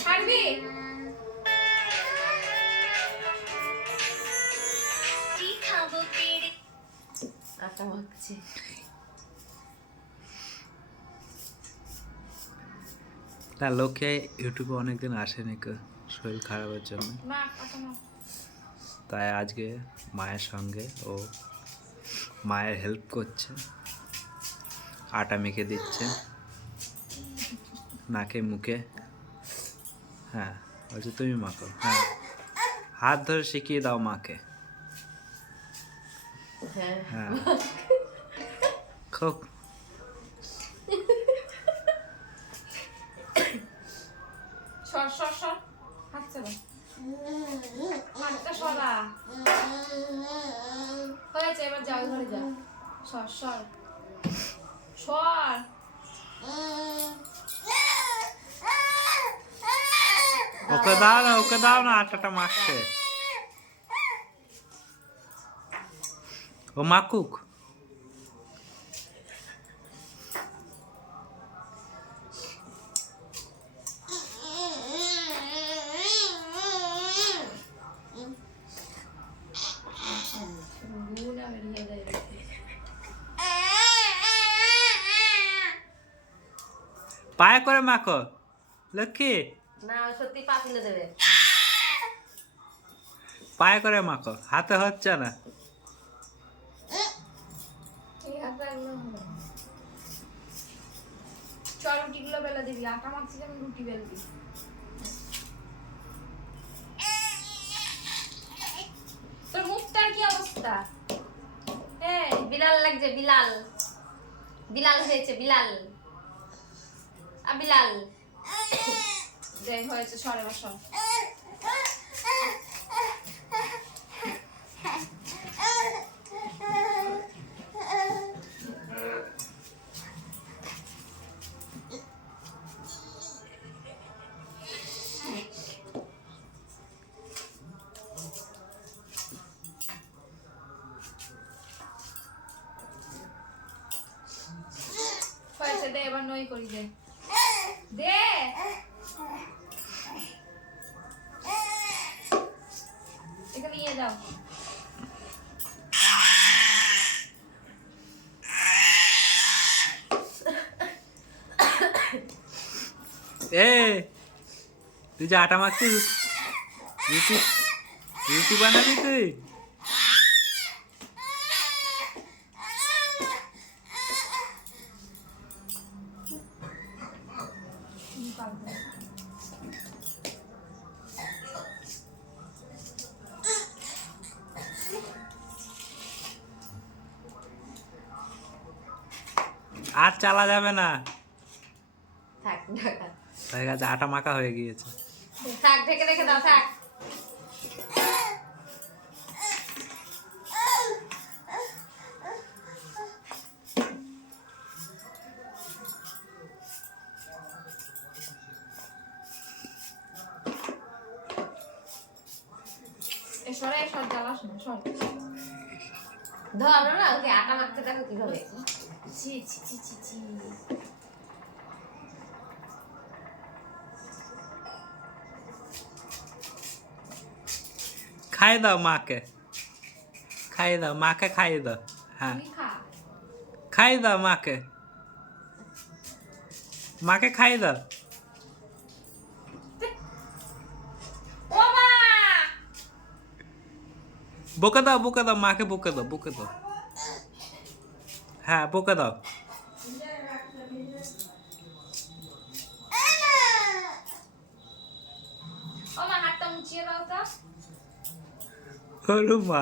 ছাড়বি? আটা মাখছি না লোকে ইউটিউবে অনেকদিন আসেনি কো শরীর খারাপের জন্য। মা আটা মাখ তাই আজকে মায়ের সঙ্গে ও মায়ের হেল্প করছে। আটা মেখে দিচ্ছে। নাকে মুখে হ্যাঁ বলছে তুমি মাখো হ্যাঁ। হাত ধরে শিখিয়ে দাও মাকে। হ্যাঁ। হ্যাঁ। খুব। সর সর সর। হাত চালা। হাতটা সরা। হয়েছে এবার যাও ঘরে যা সর সর। সর। ওকে দাও না ওকে দাও না আটাটা মাখতে ও মাকুক। পায়ে করে মাখো। লক্ষ্মী না সত্যি পা তুলে দেবে। পায়ে করে মাখো হাতে হচ্ছে না। এই হাতটা চল রুটিগুলো বেলা দিবি। আটা মাখছি রুটি বেলবি তোর মুখটার কি অবস্থা? এই বিলাল লাগছে বিলাল। বিলাল হয়েছে বিলাল। আ বিলাল। দেখ হয়েছে সরে বসন হয়েছে দে এবার নই করি দে। দে। এ তুই যে আটা মাখছিস? রুটি রুটি বানাবি তুই? আর চালা যাবে না থাক ঢাকা হয়ে গেছে আটা মাখা হয়ে গিয়েছে থাক ঢেকে রেখে দাও থাক এ সরে সর জ্বালাস না সর ধরো না ওকে আটা মাখতে দেখো কীভাবে ছি ছি ছি ছি ছি খাইয়ে দাও মাকে খাইয়ে দাও মাকে খাইয়ে দাও হ্যাঁ তুই খা খাইয়ে দাও মাকে মাকে খাইয়ে দাও ও মা বকে দাও বকে দাও মাকে বকে দাও বকে দাও হ্যাঁ পোকা দাও। ও মা